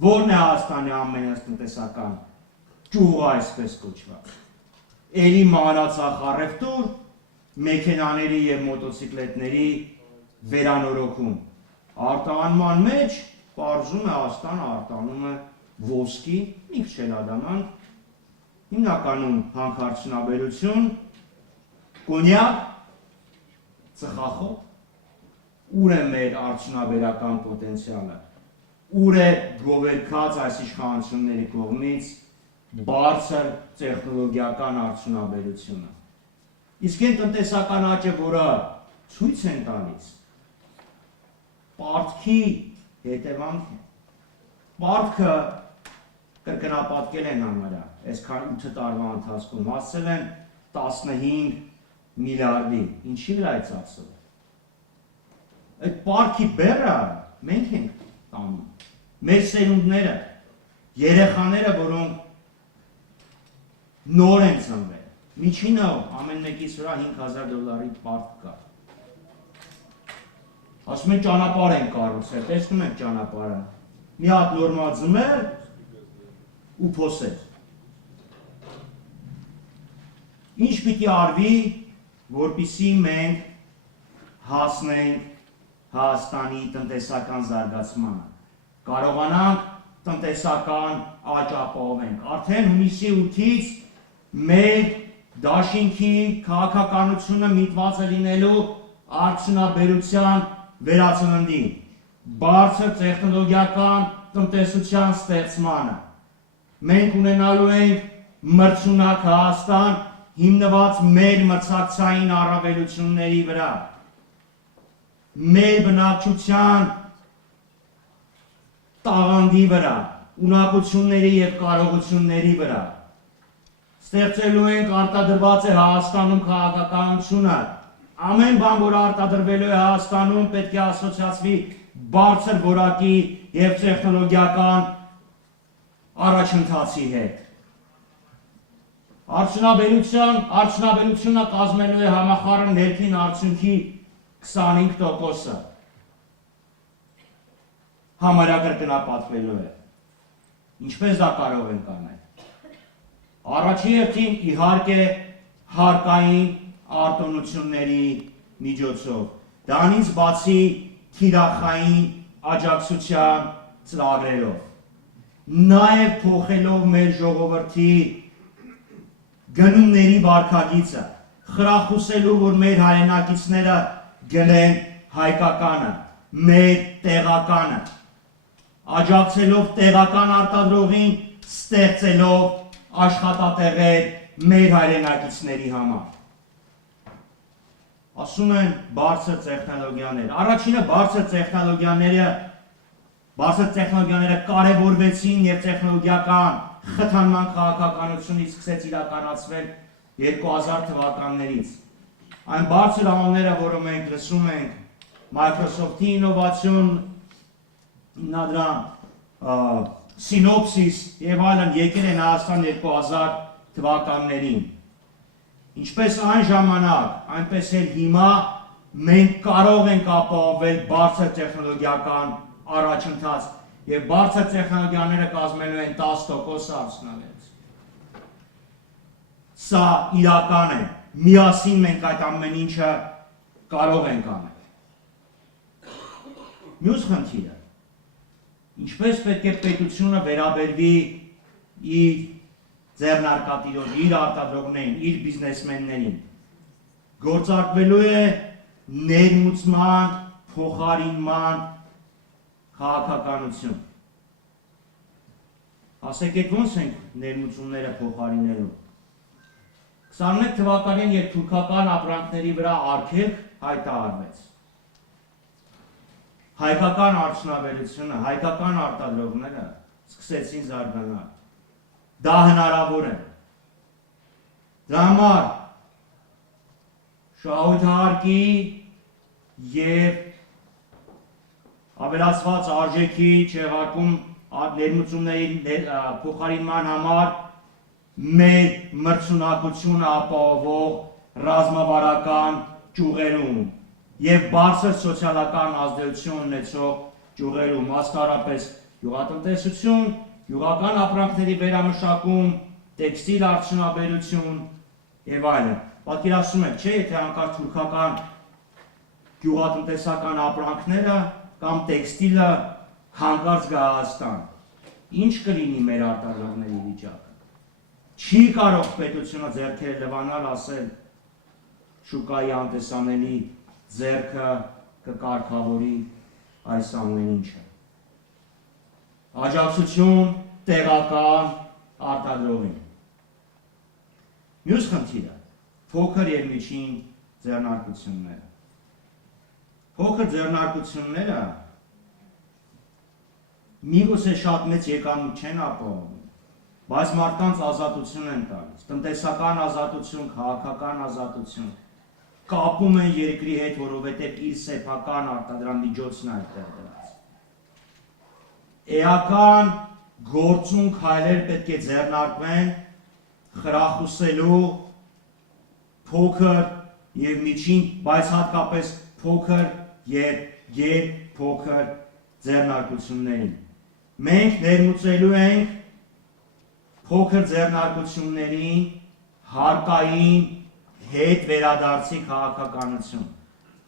Որն է Հայաստանի ամենատնտեսական ճյուղը այսպես կոչված։ Էլի մանրածախ առևտուր, մեքենաների եւ մոտոցիկլետների վերանորոգում։ Արտահանման մեջ պարզում է Հայաստանը արտանում է ոսկի, մի քիչ էլ ադամանտ, հիմնականում հանքարդյունաբերություն, կոնյակ, ծխախոտ, ուր է մեր արդյունաբերական պոտենցիալը, ուր է գովերքած այս իշխանությունների կողմից բարձր տեխնոլոգիական արդյունաբերությունը։ Իսկ այն տնտեսական աճը, որը ցույց են տալիս, պարտքի հետևանք է։ Պարտքը կրկնապատկել են համարյա, այսքան 8 տարվա ընթացքում հասել են 15 միլիարդի, ինչի վրա է ծախսել։ Այդ պարտքի բեռը մենք ենք տանում, մեր սերունդները, երեխաները, որոնք նոր են ծնվել, միջինը ամեն մեկից վրա $5,000 պարտ կա։ Ասում են ճանապարհ են կառուցել, տեսնում եք ճանապարհը։ Մի հատ նորմալ ձմեռ ու փոսեր։ Ինչ պիտի արվի, որպեսզի մենք հասնենք Հայաստանի տնտեսական զարգացմանը, կարողանանք տնտեսական աճ ապահովենք։ Արդեն հունիսի 8-ից մեր դաշինքի քաղաքականությունը միտված է լինելու արդյունաբերության վերածննդին, բարձր տեխնոլոգիական տնտեսության ստեղծմանը։ Մենք ունենալու ենք մրցունակ Հայաստան, հիմնված մեր մրցակցային առավելությունների վրա, մեր բնակչության տաղանդի վրա, ունակությունների և կարողությունների վրա։ Ստեղծելու ենք արտադրված է Հայաստանում քաղաքականությունը, ամեն բան, որ արտադրվելու է Հայաստանում, պետք է ասոցիացվի բարձր որակի և տեխնոլոգիական առաջընթացի հետ։ Արդյունաբերությունը կազմելու է համախառն ներքին արդյունքի 25%-ը, համարյա կրկնապատկվելու է։ Ինչպես դա կարող ենք անել։ Առաջին հերթին իհարկե հարկային արտոնությունների միջոցով, դրանից բացի թիրախային աջակցության ծրագրերով, նաև փոխելով մեր ժողովրդի գնումների վարքագիծը, խրախուսելու, որ մեր հայրենակիցները գնեն հայկականը, մեր տեղականը, աջակցելով տեղական արտադրողին, ստեղծելով աշխատատեղեր մեր հայրենակիցների համար։ Ասում են բարձր տեխնոլոգիաներ։ Առաջինը բարձր տեխնոլոգիաները կարևորվեցին և տեխնոլոգիական խթանման քաղաքականությունից սկսեց իրականացվել 2000 թվականներից։ Այն բարձր անունները, որը մենք լսում ենք, Microsoft-ի ինովացիոն հիմնադրամ, Synopsys և այլն եկել են Հայաստան 2000 թվականներին։ Ինչպես այն ժամանակ, այնպես էլ հիմա մենք կարող ենք ապահովել բարձր տեխնոլոգիական առաջընթաց և բարձր տեխնոլոգիաները կազմելու են 10% արդյունաբերություն։ Սա իրական է, միասին մենք այդ ամեն ինչը կարող ենք անել։ Մյուս խնդիրը, ինչպես պետք է պետությունը վերաբերվի իր ձեռնարկատիրոջ, իր արտադրողներին, իր բիզնեսմեններին, գործարկվելու է ներմուծման, փոխարինման քաղաքականություն։ Ասեք եք ոնց ենք ներմուծումները փոխարինելու։ 21 թվականին, երբ թուրքական ապրանքների վրա արգելք հայտարարվեց, հայկական արդյունաբերությունը, հայկական արտադրողները սկսեցին զարգանալ։ Դա հնարավոր է։ Դրա համար շահութահարկի և ավելացված արժեքի չեղարկում ներմուծումների փոխարինման համար մեր մրցունակությունը ապահովող ռազմավարական ճյուղերում և բարձր սոցիալական ազդեցություն ունեցող ճյուղերում, մասնավորապես գյուղատնտեսություն, գյուղական ապրանքների վերամշակում, տեքստիլ արդյունաբերություն եւ այլն։ Պատկերացնում եք, չէ, եթե հանկարծ թուրքական գյուղատնտեսական ապրանքները կամ տեքստիլը հանկարծ գա Հայաստան, ինչ կլինի մեր արտադրողների վիճակը։ Չի կարող պետությունը ձեռքերը լվանալ, ասել շուկայի անտեսանելի ձեռքը կկարգավորի այս ամեն ինչը։ Աջակցություն տեղական արտադրողին։ Մյուս խնդիրը փոքր եւ միջին ձեռնարկությունները։ Փոքր ձեռնարկությունները միգուցե շատ մեծ եկամուտ չեն ապահովում, բայց մարդկանց ազատություն են տալիս, տնտեսական ազատություն, քաղաքական ազատություն, կապում են երկրի հետ, որովհետև իր սեփական արտադրամիջոցն է այդտեղ դրած։ Էական գործուն քայլեր պետք է ձեռնարկվեն խրախուսելու փոքր եւ միջին, բայց հատկապես փոքր եւ գերփոքր ձեռնարկություններին։ Մենք ներմուծելու ենք փոքր ձեռնարկություններին հարկային հետ վերադարձի քաղաքականություն։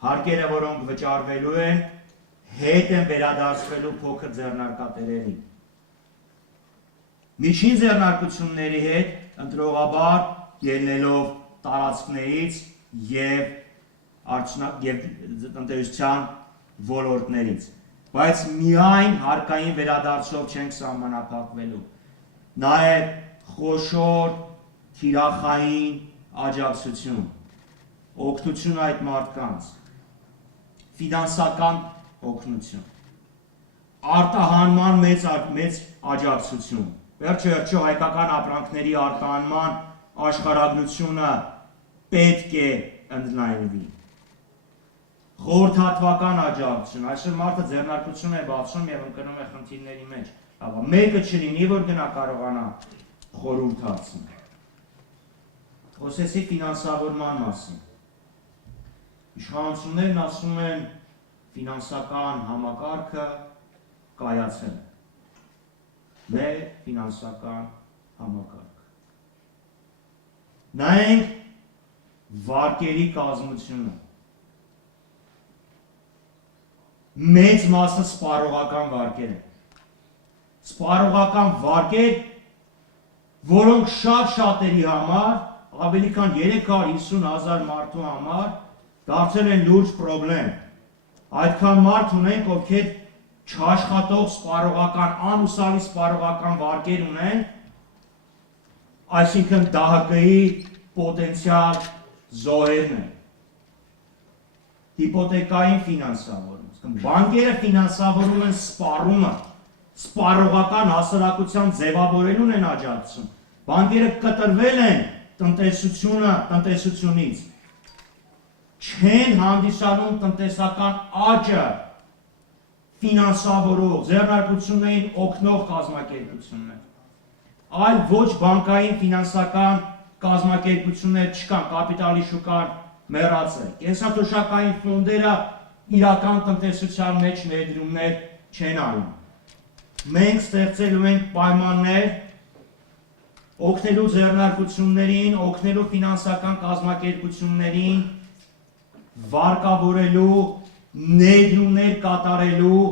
Հարկերը, որոնք վճարվելու են, հետ են վերադարձվելու փոքր ձեռնարկատերերին։ Միջին ձեռնարկությունների հետ ընտրողաբար ելնելով տարածքներից եւ տնտեսության ոլորտներից, բայց միայն հարկային վերադարձով չենք սահմանափակվելու, նաեւ խոշոր թիրախային աջակցություն, օգնություն այդ մարդկանց, ֆինանսական օգնություն, արտահանման մեծ աջակցություն, վերջը հայկական ապրանքների արտահանման աշխարհագրությունը պետք է ընդլայնվի։ Խորհրդատվական աջակցություն, այսօր մարդը ձեռնարկություն է բացում եւ ընկնում է խնդիրների մեջ, մեկը չլինի, որ գնա կարողանա խորհուրդ հարցնել։ Խոսեցի ֆինանսավորման մասին։ Իշխանություններն ասում են ֆինանսական համակարգը կայացել է։ Մեր ֆինանսական համակարգ։ Նայենք վարկերի կազմությունը։ Մեծ մասը սպառողական վարկեր են։ Սպառողական վարկեր, որոնք շատ-շատերի համար, ավելի քան 350,000 մարդու համար, դարձել են լուրջ պրոբլեմ։ Այդքան մարդ ունենք, ովքեր չաշխատող սպառողական, անուսալի սպառողական վարկեր ունեն, այսինքն ԴՀԿ-ի պոտենցիալ զոհերն են։ Հիպոթեկային ֆինանսավորում։ Բանկերը ֆինանսավորում են սպառումը, սպառողական հասարակության ձևավորելուն են աջակցում։ Բանկերը կտրվել են տնտեսությունից, չեն հանդիսանում տնտեսական աճը ֆինանսավորող, ձեռնարկություններին օգնող կազմակերպություններ, այլ ոչ բանկային ֆինանսական կազմակերպություններ չկան, կապիտալի շուկան մեռած է, կենսաթոշակային ֆոնդերը իրական տնտեսության մեջ ներդրումներ չեն անում։ Մենք ստեղծելու ենք պայմաններ օգնելու ձեռնարկություններին, օգնելու ֆինանսական կազմակերպություններին, վարկավորելու, ներդրումներ կատարելու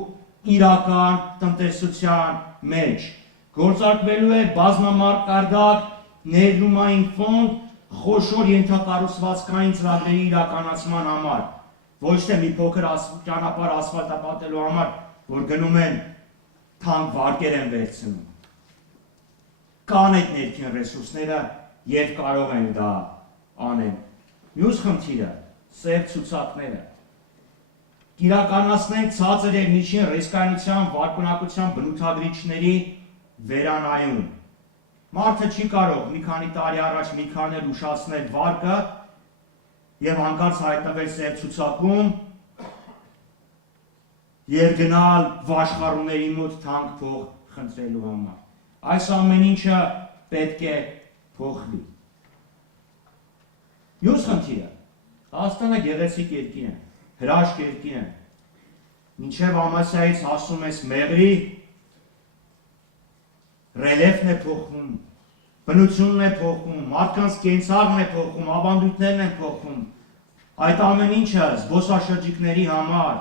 իրական տնտեսության մեջ։ Գործարկվելու է բազմամակարդակ ներդրումային ֆոնդ խոշոր ենթակառուցվածքային ծրագրերի իրականացման համար, ոչ թե մի փոքր ճանապարհ ասֆալտապատելու համար, որ գնում են թանկ վարկեր են վերցնում։ Կան այդ ներքին ռեսուրսները եւ կարող են դա անել։ Մյուս խնդիրը սև ցուցակները։ Իրականացնենք ցածր եւ միջին ռիսկայնության վարկունակության բնութագրիչների վերանայում։ Մարդը չի կարող մի քանի տարի առաջ մի քանի ուշացնել վարկը եւ հանկարծ հայտնվել սև ցուցակում եւ գնալ վաշխառուների մոտ թանկ փող խնդրելու համար։ Այս ամեն ինչը պետք է փոխվի։ Մյուս խնդիրը Հայաստանը գեղեցիկ երկիր է, հրաշք երկիր է։ Մինչև Ամասիայից հասնում ես Մեղրի, ռելիեֆն է փոխվում, բնությունն է փոխվում, մարդկանց կենցաղն է փոխվում, ավանդույթներն են փոխվում։ Այդ ամեն ինչը զբոսաշրջիկների համար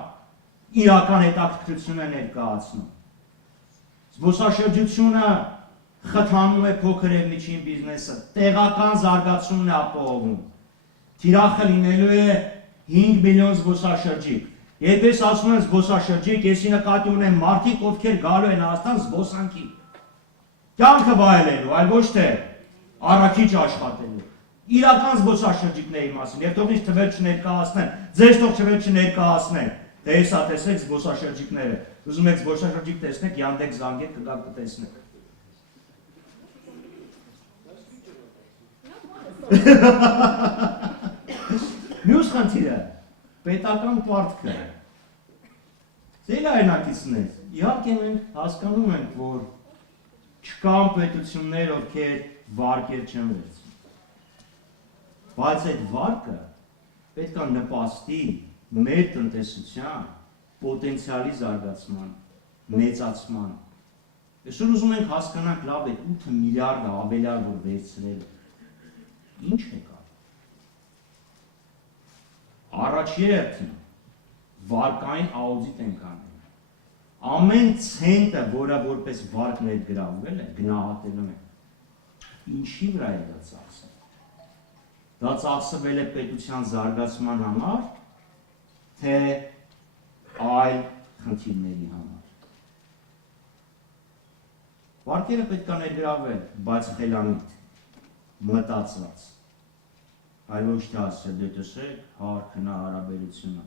իրական հետաքրքրություն է ներկայացնում։ Զբոսաշրջությունը խթանում է փոքր եւ միջին բիզնեսը, տեղական զարգացումն է ապահովում։ Թիրախը լինելու է 5 միլիոն զբոսաշրջիկ։ Երբ ես ասում եմ զբոսաշրջիկ, եսի նկատի ունեմ մարդիկ, ովքեր գալու են Հայաստան զբոսանքի։ Կյանքը վայելելու, այլ ոչ թե առաքիչ աշխատելու։ Իրական զբոսաշրջիկների մասին, եւ թող ինձ թվեր չներկայացնեն, ձեզ թող թվեր չներկայացնեն։ Դե հեսա տեսեք զբոսաշրջիկները։ Ուզում եք զբոսաշրջիկ տեսնեք, Yandex զանգեք, կգաք կտեսնեք։ Մյուս խնդիրը պետական պարտքը։ Ձերայնակիցներ, իհարկե մենք հասկանում ենք, որ չկան պետություններ, ովքեր վարկեր չեն վերցնում։ Բայց այդ վարկը պետք է նպաստի մեր տնտեսության պոտենցիալի զարգացման, մեծացման։ Այսօր ուզում ենք հասկանանք լավ է 8 միլիարդ ավելար որ վերցրել։ Ինչ է կա։ Առաջերտին վարկային աուդիտ ենք անում։ Ամեն ցենտը, որը որպես վարկ ներգրավվել է, գնահատելում է։ Ինչի վրա է դա ծախսել։ Դա ծախսվել է պետության զարգացման համար, թե այլ խնդիրների համար։ Վարկերը պետք է ներգրավվել, բայց խելամիտ, մտածված։ Այլ ոչ թե ասել, դե տեսեք, հարքնա հարաբերությունը։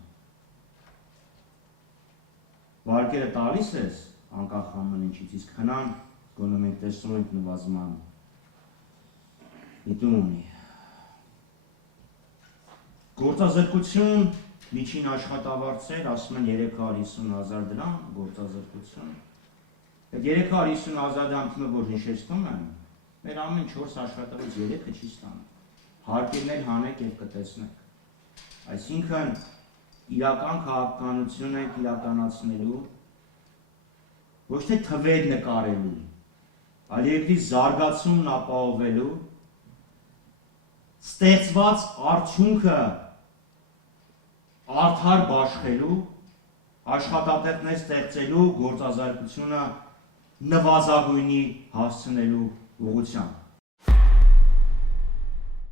Վարկերը տալիս ես, անկախ ամեն ինչից, իսկ խնան, գոնե մենք տեսնում ենք նվազման միտում ունի։ Գործազրկություն, միջին աշխատավարձեր, ասում են 350,000 դրամ, գործազրկություն։ Այդ 350,000 դրամը որ հիշեցնում են, մեր ամեն 4 աշխատավարձ 3-ը չի ստանում։ Հարկերներ հանեք եւ կտեսնեք։ Այսինքն իրական քաղաքականություն ենք իրականացնելու ոչ թե թվեր նկարելու, այլ երկրի զարգացումն ապահովելու, ստեղծված արդյունքը արդար բաշխելու, աշխատատեղներ ստեղծելու, գործազրկությունը նվազագույնի հասցնելու ուղղությամբ։